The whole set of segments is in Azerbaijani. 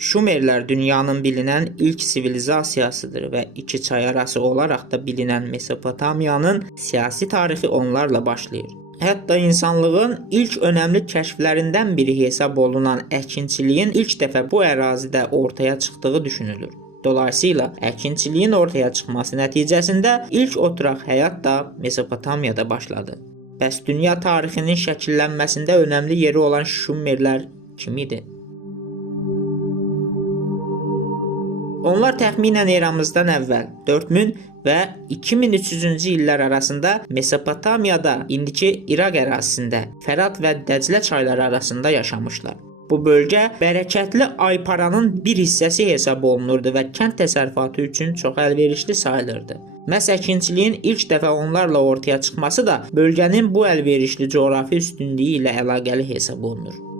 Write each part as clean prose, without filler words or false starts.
Şumerlər dünyanın bilinen ilk sivilizasiyasıdır ve iki çay arası olarak da bilinen Mesopotamiyanın siyasi tarihi onlarla başlayır. Hətta insanlığın ilk önemli kəşflərindən biri hesab olunan əkinçiliyin ilk dəfə bu ərazidə ortaya çıxdığı düşünülür. Dolayısıyla əkinçiliyin ortaya çıxması nəticəsində ilk oturaq həyat da Mesopotamiyada başladı. Bəs dünya tarixinin şəkillənməsində önəmli yeri olan Şumerlər kim idi? Onlar təxminən eramızdan əvvəl 4000 və 2300-cü illər arasında Mesopotamiyada, indiki İraq ərazisində, Fərat və Dəclə çayları arasında yaşamışlar. Bu bölgə bərəkətli ayparanın bir hissəsi hesab olunurdu və kənd təsərrüfatı üçün çox əlverişli sayılırdı. Məhz əkinçiliyin ilk dəfə onlarla ortaya çıxması da bölgənin bu əlverişli coğrafi üstünlüyü ilə əlaqəli hesab olunur.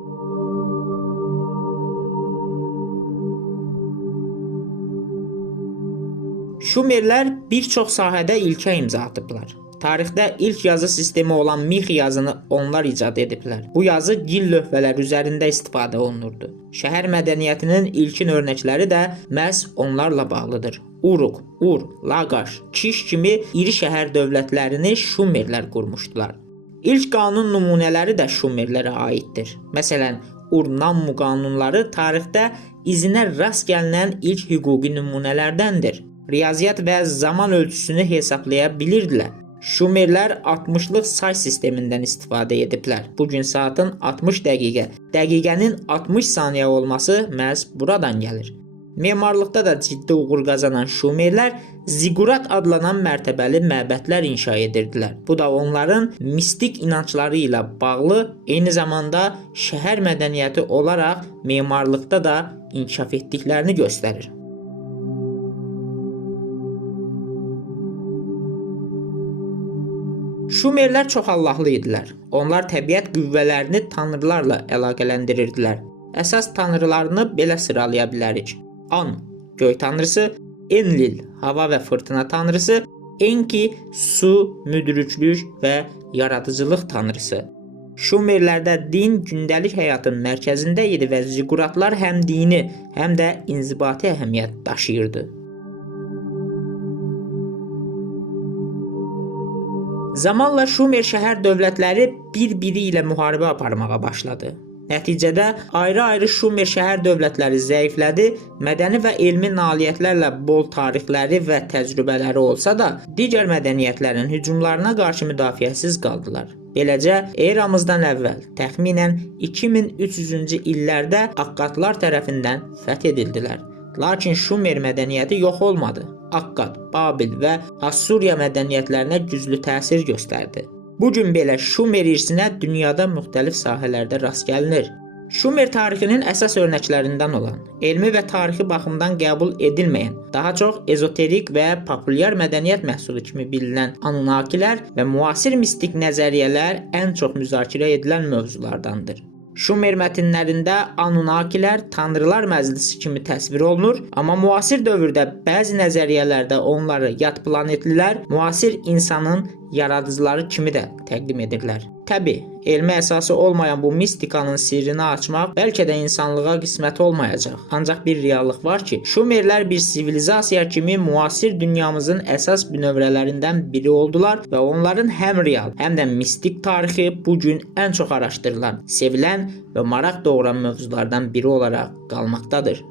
Şumerlər bir çox sahədə ilkə imza atıblar. Tarixdə ilk yazı sistemi olan Mix yazını onlar icad ediblər. Bu yazı gil lövhələr üzərində istifadə olunurdu. Şəhər mədəniyyətinin ilkin örnəkləri də məhz onlarla bağlıdır. Uruk, Ur, Laqaş, Kiş kimi iri şəhər dövlətlərini Şumerlər qurmuşdular. İlk qanun nümunələri də Şumerlərə aiddir. Məsələn, Ur-Nammu qanunları tarixdə izinə rast gəlinən ilk hüquqi nümunələrdəndir. Riyaziyyat və zaman ölçüsünü hesablaya bilirdilər. Şumerlər 60-lıq say sistemindən istifadə ediblər. Bugün saatın 60 dəqiqə, dəqiqənin 60 saniyə olması məhz buradan gəlir. Memarlıqda da ciddi uğur qazanan Şumerlər zigurat adlanan mərtəbəli məbədlər inşa edirdilər. Bu da onların mistik inancları ilə bağlı, eyni zamanda şəhər mədəniyyəti olaraq memarlıqda da inkişaf etdiklərini göstərir. Şumerlər çoxallahlı idilər. Onlar təbiət qüvvələrini tanrılarla əlaqələndirirdilər. Əsas tanrılarını belə sıralaya bilərik. An, göy tanrısı, Enlil, hava və fırtına tanrısı, Enki, su, müdriklük və yaradıcılıq tanrısı. Şumerlərdə din gündəlik həyatın mərkəzində idi və ziguratlar həm dini, həm də inzibati əhəmiyyət daşıyırdı. Zamanla Şumer şəhər dövlətləri bir-biri ilə müharibə aparmağa başladı. Nəticədə ayrı-ayrı Şumer şəhər dövlətləri zəiflədi, mədəni və elmi nailiyyətlərlə bol tarixləri və təcrübələri olsa da, digər mədəniyyətlərin hücumlarına qarşı müdafiəsiz qaldılar. Beləcə, eramızdan əvvəl təxminən 2300-cü illərdə Akkadlar tərəfindən fəth edildilər. Lakin Şumer mədəniyyəti yox olmadı. Akkad, Babil və Assuriya mədəniyyətlərinə güclü təsir göstərdi. Bugün belə Şumer irsinə dünyada müxtəlif sahələrdə rast gəlinir. Şumer tarixinin əsas örnəklərindən olan, elmi və tarixi baxımdan qəbul edilməyən, daha çox ezoterik və populyar mədəniyyət məhsulu kimi bilinən Anunnakilər və müasir mistik nəzəriyyələr ən çox müzakirə edilən mövzulardandır. Şumer mətnlərində Anunnakilər tanrılar məclisi kimi təsvir olunur, amma müasir dövrdə bəzi nəzəriyyələrdə onları yad planetlilər, müasir insanın yaradıcıları kimi də təqdim edirlər. Təbii, elmi əsası olmayan bu mistikanın sirrini açmaq bəlkə də insanlığa qismət olmayacaq. Ancaq bir reallıq var ki, Şumerlər bir sivilizasiya kimi müasir dünyamızın əsas bünövrələrindən biri oldular və onların həm real, həm də mistik tarixi bugün ən çox araşdırılan, sevilən və maraq doğuran mövzulardan biri olaraq qalmaqdadır.